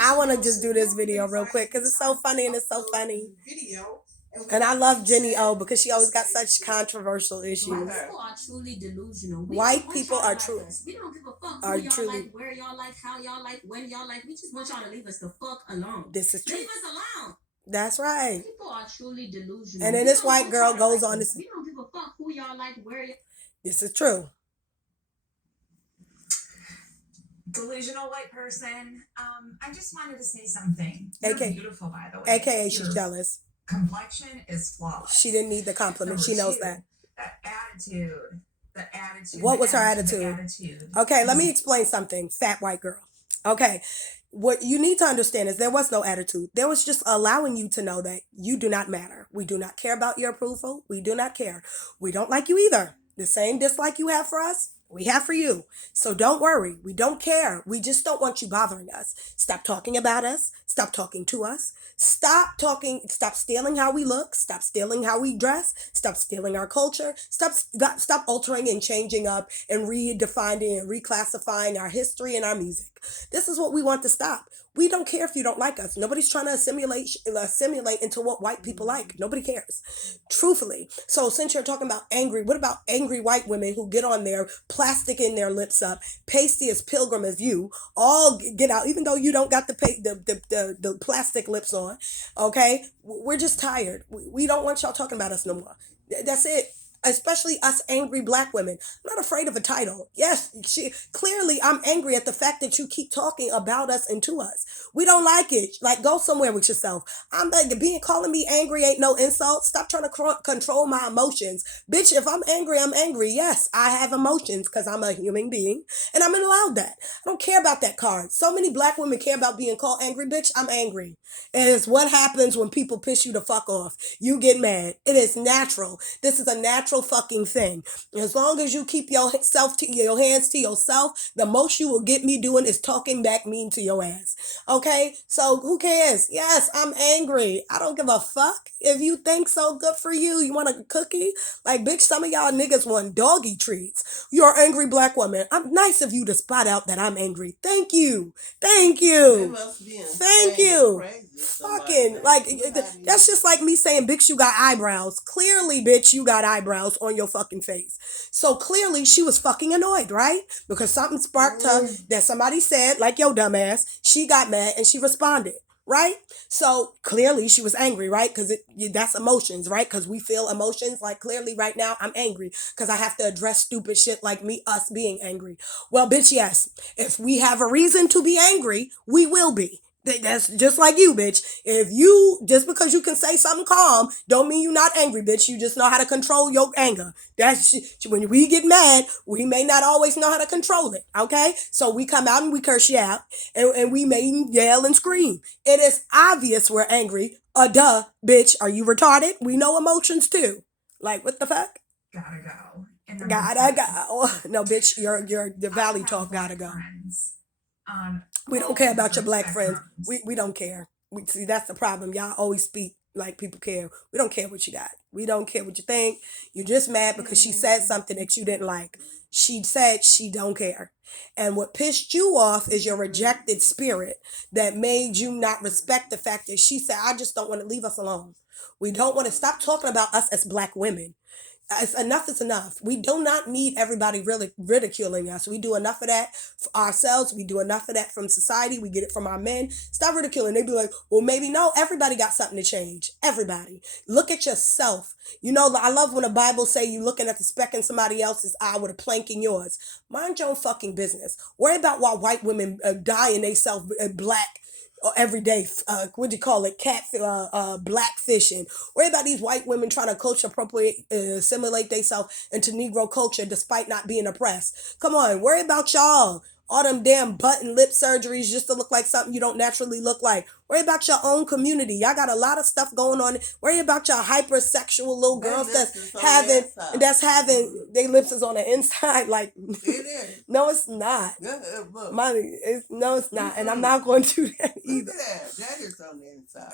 I want to just do this video real quick because it's so funny and it's so funny. And I love Jenny O because she always got such controversial issues. White people are truly delusional. White people are true. We don't give a fuck who y'all like, where y'all like, how y'all like, when y'all like. We just want y'all to leave us the fuck alone. This is true. Leave us alone. That's right. People are truly delusional. And then this white girl goes on to say, we don't give a fuck who y'all like, where y'all. This is true. Delusional white person. I just wanted to say something. You're beautiful, by the way. AKA she's jealous. Complexion is flawless. She didn't need the compliment. She knows that. That attitude. The attitude. What was her attitude? Okay, let me explain something. Fat white girl. Okay. What you need to understand is there was no attitude. There was just allowing you to know that you do not matter. We do not care about your approval. We do not care. We don't like you either. The same dislike you have for us, we have for you. So don't worry. We don't care. We just don't want you bothering us. Stop talking about us. Stop talking to us. Stop stealing how we look. Stop stealing how we dress. Stop stealing our culture. Stop altering and changing up and redefining and reclassifying our history and our music. This is what we want to stop. We don't care if you don't like us. Nobody's trying to assimilate into what white people like. Nobody cares. Truthfully. So since you're talking about angry, what about angry white women who get on there, plasticking their lips up, pasty as pilgrim as you, all get out, even though you don't got the plastic lips on, okay? We're just tired. We don't want y'all talking about us no more. That's it. Especially us angry black women. I'm not afraid of a title. Yes, clearly I'm angry at the fact that you keep talking about us and to us. We don't like it. Like, go somewhere with yourself. I'm like, calling me angry ain't no insult. Stop trying to control my emotions. Bitch, if I'm angry, I'm angry. Yes, I have emotions because I'm a human being and I'm allowed that. I don't care about that card. So many black women care about being called angry. Bitch, I'm angry. And it's what happens when people piss you the fuck off. You get mad. It is natural. This is a natural fucking thing. As long as you keep your hands to yourself, the most you will get me doing is talking back mean to your ass. Okay? So who cares? Yes, I'm angry. I don't give a fuck. If you think so, good for you. You want a cookie? Like, bitch, some of y'all niggas want doggy treats. You're an angry black woman. I'm nice of you to spot out that I'm angry. Thank you. Thank you. Thank you. Fucking, like, that's just like me saying, bitch, you got eyebrows. Clearly, bitch, you got eyebrows on your fucking face. So clearly she was fucking annoyed, right? Because something sparked her that somebody said, like your dumbass. She got mad and she responded, right? So clearly she was angry, right? Because that's emotions, right? Because we feel emotions. Like, clearly right now I'm angry because I have to address stupid shit like us being angry. Well, bitch, yes. If we have a reason to be angry, we will be. That's just like you, bitch. If you, just because you can say something calm, don't mean you're not angry, bitch. You just know how to control your anger. That's when we get mad, we may not always know how to control it, okay? So we come out and we curse you out, and we may yell and scream. It is obvious we're angry. Duh, bitch. Are you retarded? We know emotions too. Like, what the fuck? Gotta go. Gotta go. No, bitch, the Valley Talk gotta go. We don't care about your black friends. We don't care. See, that's the problem. Y'all always speak like people care. We don't care what you got. We don't care what you think. You're just mad because she said something that you didn't like. She said she don't care. And what pissed you off is your rejected spirit that made you not respect the fact that she said, I just don't want to leave us alone. We don't want to stop talking about us as black women. Enough is enough. We do not need everybody really ridiculing us. We do enough of that for ourselves. We do enough of that from society. We get it from our men. Stop ridiculing. They be like, well, maybe no. Everybody got something to change. Everybody. Look at yourself. You know, I love when the Bible say you looking at the speck in somebody else's eye with a plank in yours. Mind your own fucking business. Worry about why white women die in they self black every day, what do you call it, black fishing. Worry about these white women trying to culture appropriate, assimilate themselves into Negro culture despite not being oppressed. Come on, worry about y'all. All them damn butt and lip surgeries just to look like something you don't naturally look like. Worry about your own community. Y'all got a lot of stuff going on. Worry about your hypersexual little girls that's having their lips is on the inside. Like, it is. No, it's not. Mommy, no, it's not. And I'm not going to do that either. Look at that. That is on the inside.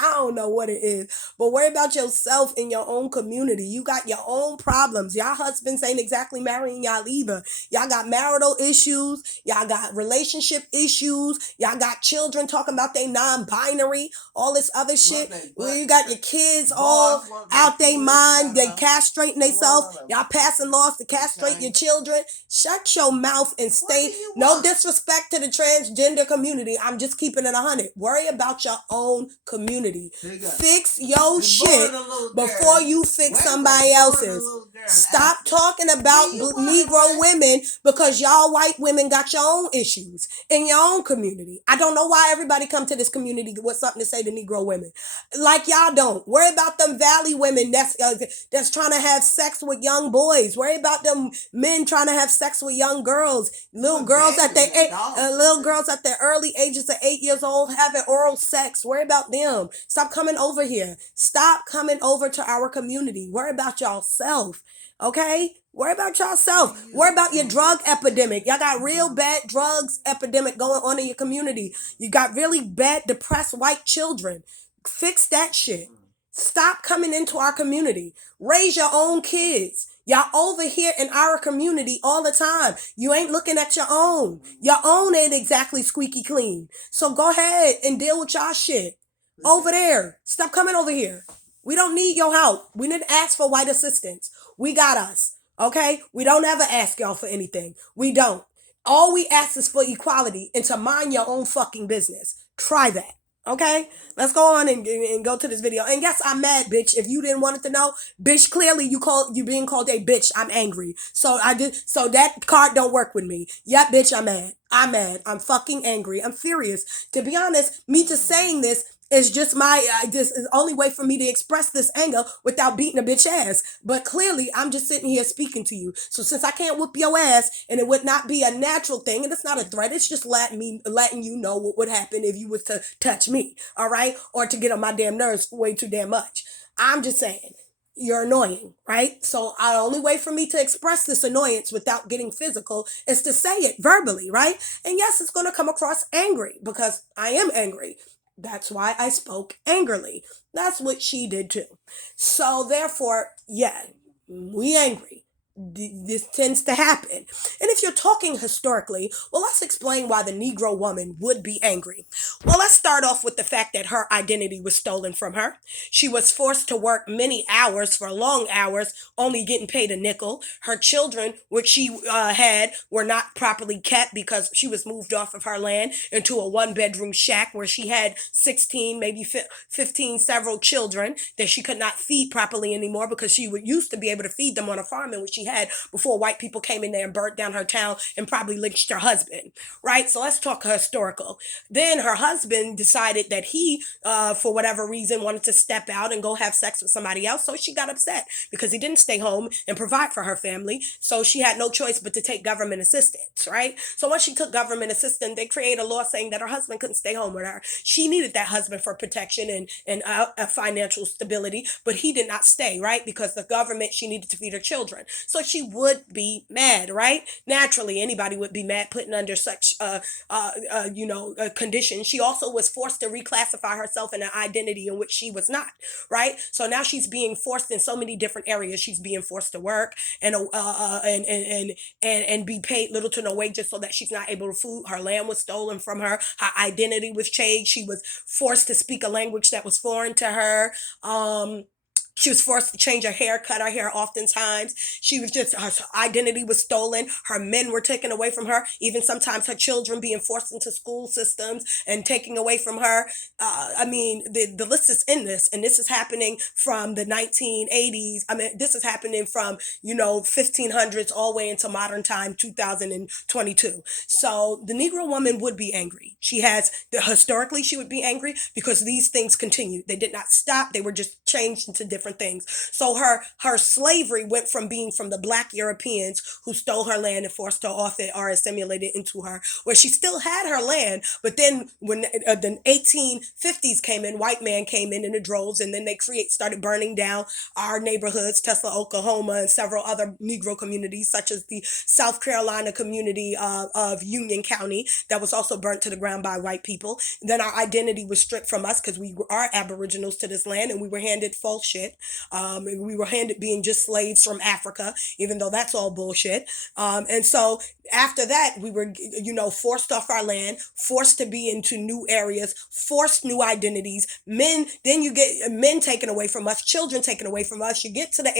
I don't know what it is. But worry about yourself in your own community. You got your own problems. Y'all husbands ain't exactly marrying y'all either. Y'all got marital issues. Y'all got relationship issues. Y'all got children talking about they non-binary. All this other shit. You got your kids all out their mind. They castrating themselves. Y'all passing laws to castrate your children. Shut your mouth and stay. No disrespect to the transgender community. I'm just keeping it 100. Worry about your own community. Fix your shit before you fix somebody else's. Stop talking about Negro women because y'all white women got your own issues in your own community. I don't know why everybody come to this community with something to say to Negro women. Like y'all don't. Worry about them Valley women that's trying to have sex with young boys. Worry about them men trying to have sex with young girls. Little girls at their early ages of 8 years old having oral sex. Worry about them. Stop coming over here. Stop coming over to our community. Worry about yourself. Okay? Worry about yourself. Worry about your drug epidemic. Y'all got real bad drugs epidemic going on in your community. You got really bad depressed white children. Fix that shit. Stop coming into our community. Raise your own kids. Y'all over here in our community all the time. You ain't looking at your own. Your own ain't exactly squeaky clean. So go ahead and deal with y'all shit. Over there. Stop coming over here. We don't need your help. We didn't ask for white assistance. We got us. Okay? We don't ever ask y'all for anything. We don't. All we ask is for equality and to mind your own fucking business. Try that. Okay, let's go on and go to this video. And yes, I'm mad, bitch. If you didn't want it to know, bitch, clearly you being called a bitch. I'm angry. So that card don't work with me. Yeah, bitch, I'm mad. I'm mad. I'm fucking angry. I'm furious. To be honest, me just saying this is just this is the only way for me to express this anger without beating a bitch ass. But clearly, I'm just sitting here speaking to you. So since I can't whoop your ass, and it would not be a natural thing, and it's not a threat, it's just letting you know what would happen if you was to touch me, all right? Or to get on my damn nerves way too damn much. I'm just saying, you're annoying, right? So the only way for me to express this annoyance without getting physical is to say it verbally, right? And yes, it's going to come across angry because I am angry. That's why I spoke angrily. That's what she did too. So therefore, yeah, we angry. This tends to happen. And if you're talking historically, well, let's explain why the Negro woman would be angry. Well, let's start off with the fact that her identity was stolen from her. She was forced to work many hours for long hours, only getting paid a nickel. Her children, which she had, were not properly kept because she was moved off of her land into a one-bedroom shack where she had 16, maybe 15, several children that she could not feed properly anymore because she used to be able to feed them on a farm in which she had before white people came in there and burnt down her town and probably lynched her husband, right? So let's talk historical. Then her husband decided that he, for whatever reason, wanted to step out and go have sex with somebody else. So she got upset because he didn't stay home and provide for her family. So she had no choice but to take government assistance, right? So once she took government assistance, they created a law saying that her husband couldn't stay home with her. She needed that husband for protection and financial stability, but he did not stay, right? Because the government, she needed to feed her children. So she would be mad, right? Naturally, anybody would be mad putting under such condition. She also was forced to reclassify herself in an identity in which she was not, right? So now she's being forced in so many different areas. She's being forced to work and be paid little to no wages so that she's not able to food. Her land was stolen from her. Her identity was changed. She was forced to speak a language that was foreign to her. She was forced to change her hair, cut her hair oftentimes. Her identity was stolen. Her men were taken away from her. Even sometimes her children being forced into school systems and taking away from her. The list is endless. And this is happening from the 1980s. This is happening from, 1500s all the way into modern time, 2022. So the Negro woman would be angry. Historically, she would be angry because these things continued. They did not stop. They were just changed into different different things. So her slavery went from being from the black Europeans who stole her land and forced her off it or assimilated into her, where she still had her land. But then when the 1850s came in, white man came in the droves, and then they started burning down our neighborhoods, Tulsa, Oklahoma, and several other Negro communities, such as the South Carolina community of Union County, that was also burnt to the ground by white people. Then our identity was stripped from us because we are aboriginals to this land, and we were handed false shit. We were handed being just slaves from Africa, even though that's all bullshit. And so after that, we were, forced off our land, forced to be into new areas, forced new identities. Then you get men taken away from us, children taken away from us. You get to the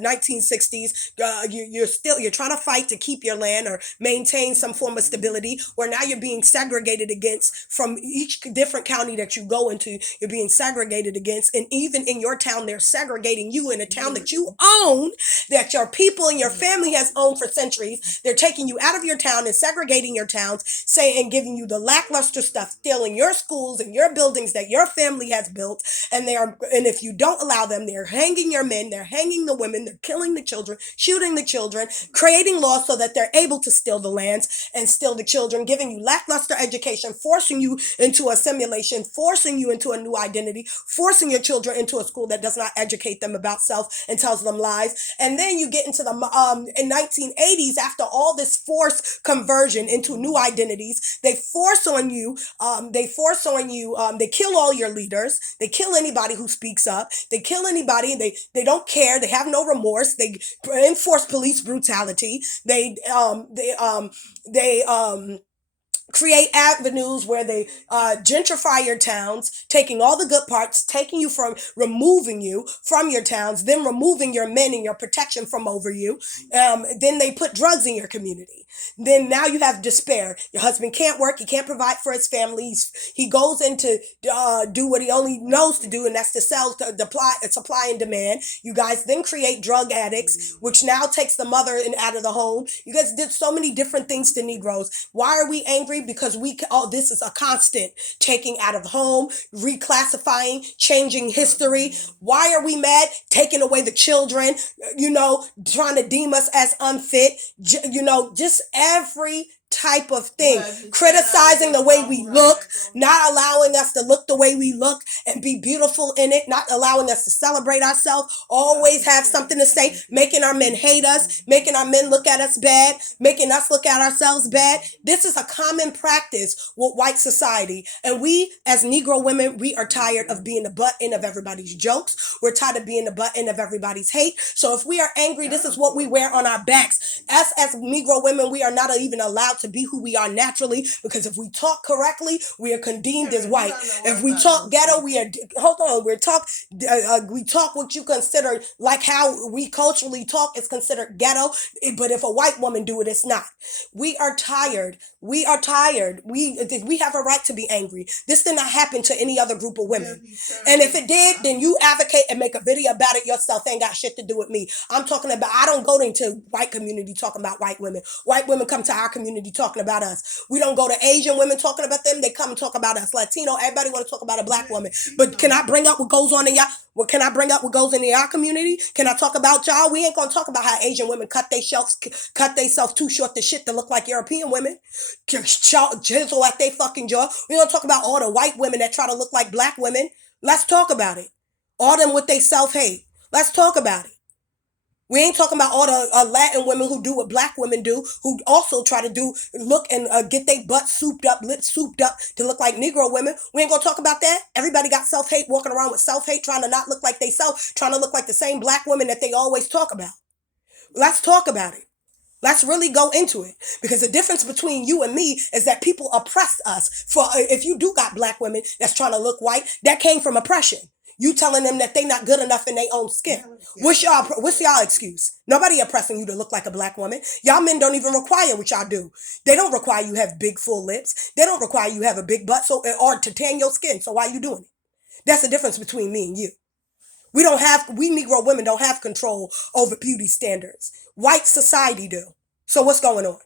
1960s. You're trying to fight to keep your land or maintain some form of stability, where now you're being segregated against from each different county that you go into. You're being segregated against, and even in your town, they're segregating you in a town that you own, that your people and your family has owned for centuries. They're taking you out of your town and segregating your towns, saying and giving you the lackluster stuff, stealing your schools and your buildings that your family has built. And if you don't allow them, they're hanging your men, they're hanging the women, they're killing the children, shooting the children, creating laws so that they're able to steal the lands and steal the children, giving you lackluster education, forcing you into assimilation, forcing you into a new identity, forcing your children into a school that does not educate them about self and tells them lies. And then you get into the in 1980s, after all this forced conversion into new identities, they force on you, they kill all your leaders, they kill anybody who speaks up, they kill anybody, they don't care, they have no remorse, they enforce police brutality, they create avenues where they gentrify your towns, taking all the good parts, removing you from your towns, then removing your men and your protection from over you. Then they put drugs in your community. Then now you have despair. Your husband can't work. He can't provide for his family. He goes into do what he only knows to do, and that's to sell, supply and demand. You guys then create drug addicts, which now takes the mother out of the home. You guys did so many different things to Negroes. Why are we angry? Because this is a constant taking out of home, reclassifying, changing history. Why are we mad? Taking away the children, trying to deem us as unfit, just every type of thing, criticizing the way we look, not allowing us to look the way we look and be beautiful in it, not allowing us to celebrate ourselves, always have something to say, making our men hate us, making our men look at us bad, making us look at ourselves bad. This is a common practice with white society. And we, as Negro women, we are tired of being the butt end of everybody's jokes. We're tired of being the butt end of everybody's hate. So if we are angry, this is what we wear on our backs. Us as Negro women, we are not even allowed to be who we are naturally, because if we talk correctly, we are condemned as white. If we talk ghetto, we talk what you consider, like how we culturally talk is considered ghetto. But if a white woman do it, it's not. We are tired. We are tired. We have a right to be angry. This did not happen to any other group of women. And if it did, then you advocate and make a video about it yourself. Ain't got shit to do with me. I'm talking about, I don't go into white community talking about white women. White women come to our community talking about us. We don't go to Asian women talking about them. They come and talk about us. Latino, everybody want to talk about a black woman. But can I bring up what goes on in y'all? What can I bring up what goes in y'all community? Can I talk about y'all? We ain't gonna talk about how Asian women cut themselves too short to shit to look like European women. Chisel at they fucking jaw. We gonna talk about all the white women that try to look like black women. Let's talk about it. All them with they self-hate. Let's talk about it. We ain't talking about all the Latin women who do what black women do, who also try to look and get their butt lips souped up to look like Negro women. We ain't gonna talk about that. Everybody got self-hate, walking around with self-hate, trying to not look like they self, trying to look like the same black women that they always talk about. Let's talk about it. Let's really go into it, because the difference between you and me is that people oppressed us. If you do got black women that's trying to look white, that came from oppression. You telling them that they not good enough in their own skin. What's y'all excuse? Nobody oppressing you to look like a black woman. Y'all men don't even require what y'all do. They don't require you have big full lips. They don't require you have a big butt or to tan your skin. So why you doing it? That's the difference between me and you. We Negro women don't have control over beauty standards. White society do. So what's going on?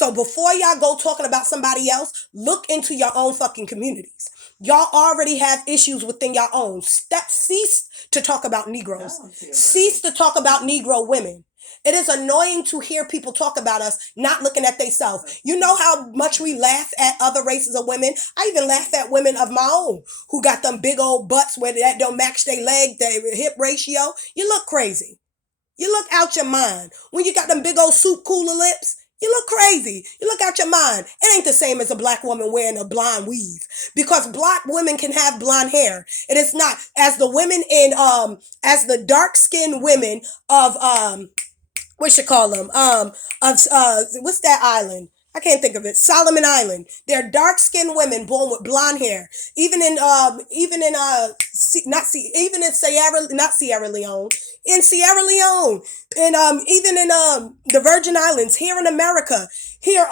So before y'all go talking about somebody else, look into your own fucking communities. Y'all already have issues within your own. Cease to talk about Negroes. Cease to talk about Negro women. It is annoying to hear people talk about us not looking at themselves. You know how much we laugh at other races of women? I even laugh at women of my own who got them big old butts where that don't match their leg, their hip ratio. You look crazy. You look out your mind. When you got them big old soup cooler lips, you look crazy. You look out your mind. It ain't the same as a black woman wearing a blonde weave, because black women can have blonde hair. It is not as the women in as the dark skinned women of what you call them? What's that island? I can't think of it. Solomon Island. They're dark-skinned women born with blonde hair. Even in Sierra Leone, and even in the Virgin Islands here in America, here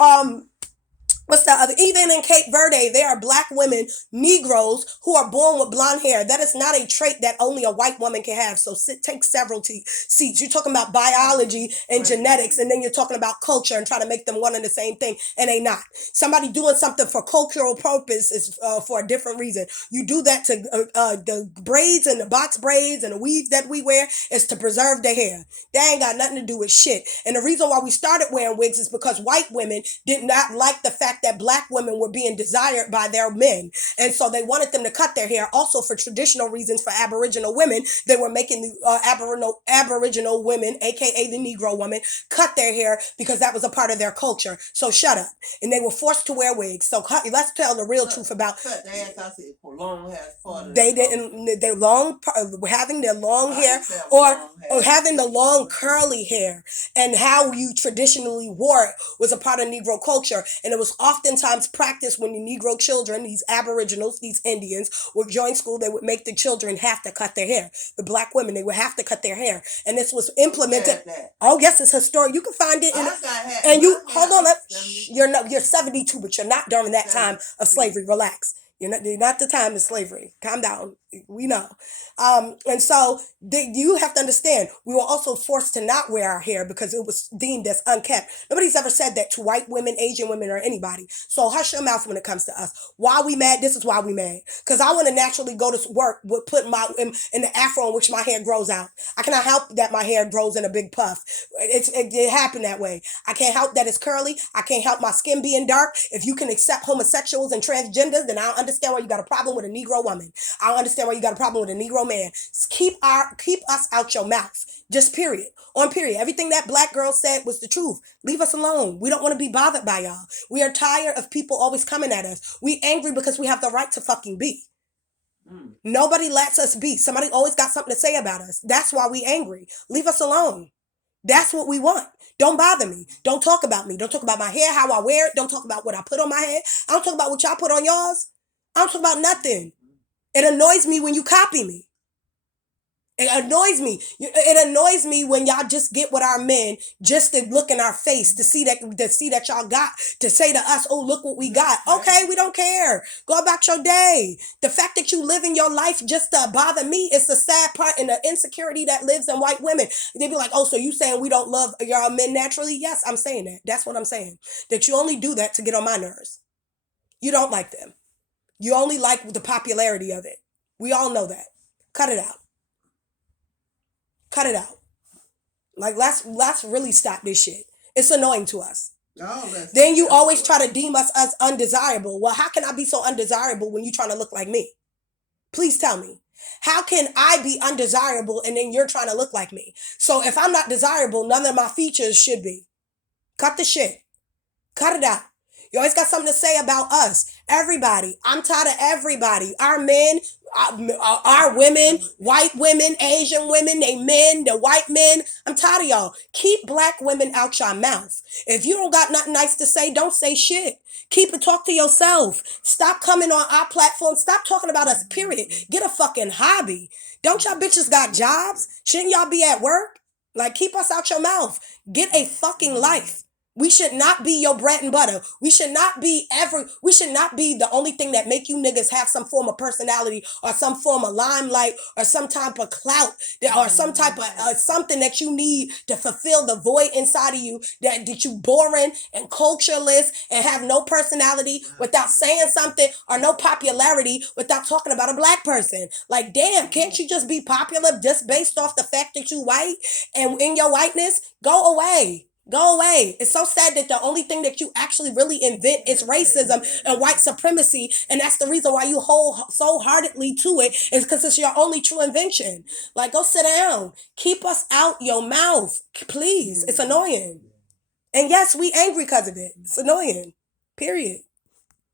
even in Cape Verde, there are black women, Negroes, who are born with blonde hair. That is not a trait that only a white woman can have. So take several seats. You're talking about biology and genetics, and then you're talking about culture and trying to make them one and the same thing, and they not. Somebody doing something for cultural purpose is for a different reason. You do that to the braids and the box braids and the weave that we wear is to preserve the hair. That ain't got nothing to do with shit. And the reason why we started wearing wigs is because white women did not like the fact that black women were being desired by their men. And so they wanted them to cut their hair. Also for traditional reasons for Aboriginal women, they were making the Aboriginal women, aka the Negro woman, cut their hair because that was a part of their culture. So shut up. And they were forced to wear wigs. So let's tell the real truth about cut their ass. I said for long hair. They didn't. Their long having their long hair or having the long curly hair, and how you traditionally wore it was a part of Negro culture, and it was oftentimes practiced when the Negro children, these Aboriginals, these Indians, would join school. They would make the children have to cut their hair. The black women, they would have to cut their hair, and this was implemented. Oh yes, it's historic. You can find it and you hold on. You're 72, but you're not during that time of slavery. Relax. You're not the time of slavery. Calm down. We know. And so you have to understand, we were also forced to not wear our hair because it was deemed as unkept. Nobody's ever said that to white women, Asian women, or anybody. So hush your mouth when it comes to us. Why we mad? This is why we mad. Because I want to naturally go to work with putting in the afro in which my hair grows out. I cannot help that my hair grows in a big puff. It happened that way. I can't help that it's curly. I can't help my skin being dark. If you can accept homosexuals and transgenders, then I don't understand why you got a problem with a Negro woman. I don't understand why you got a problem with a Negro man. Keep us out your mouth. Just period. On period. Everything that black girl said was the truth. Leave us alone. We don't want to be bothered by y'all. We are tired of people always coming at us. We angry because we have the right to fucking be. Nobody lets us be. Somebody always got something to say about us. That's why we angry. Leave us alone. That's what we want. Don't bother me. Don't talk about me. Don't talk about my hair, how I wear it. Don't talk about what I put on my head. I don't talk about what y'all put on yours. I don't talk about nothing. It annoys me when you copy me. It annoys me. It annoys me when y'all just get with our men just to look in our face to see that y'all got to say to us, oh, look what we got. Okay, we don't care. Go about your day. The fact that you live in your life just to bother me is the sad part and the insecurity that lives in white women. They be like, oh, so you saying we don't love y'all men naturally? Yes, I'm saying that. That's what I'm saying. That you only do that to get on my nerves. You don't like them. You only like the popularity of it. We all know that. Cut it out. Cut it out. Like, let's really stop this shit. It's annoying to us. Then you always try to deem us as undesirable. Well, how can I be so undesirable when you're trying to look like me? Please tell me. How can I be undesirable and then you're trying to look like me? So if I'm not desirable, none of my features should be. Cut the shit. Cut it out. You always got something to say about us. Everybody. I'm tired of everybody. Our men, our women, white women, Asian women, they men, the white men. I'm tired of y'all. Keep black women out your mouth. If you don't got nothing nice to say, don't say shit. Keep it, talk to yourself. Stop coming on our platform. Stop talking about us, period. Get a fucking hobby. Don't y'all bitches got jobs? Shouldn't y'all be at work? Like, keep us out your mouth. Get a fucking life. We should not be your bread and butter. We should not be the only thing that make you niggas have some form of personality or some form of limelight or some type of clout or some type of something that you need to fulfill the void inside of you that you boring and cultureless and have no personality without saying something or no popularity without talking about a black person. Like, damn, can't you just be popular just based off the fact that you white and in your whiteness? Go away. Go away. It's so sad that the only thing that you actually really invent is racism and white supremacy. And that's the reason why you hold so heartedly to it, is because it's your only true invention. Like, go sit down. Keep us out your mouth, please. It's annoying. And yes, we angry because of it. It's annoying. Period.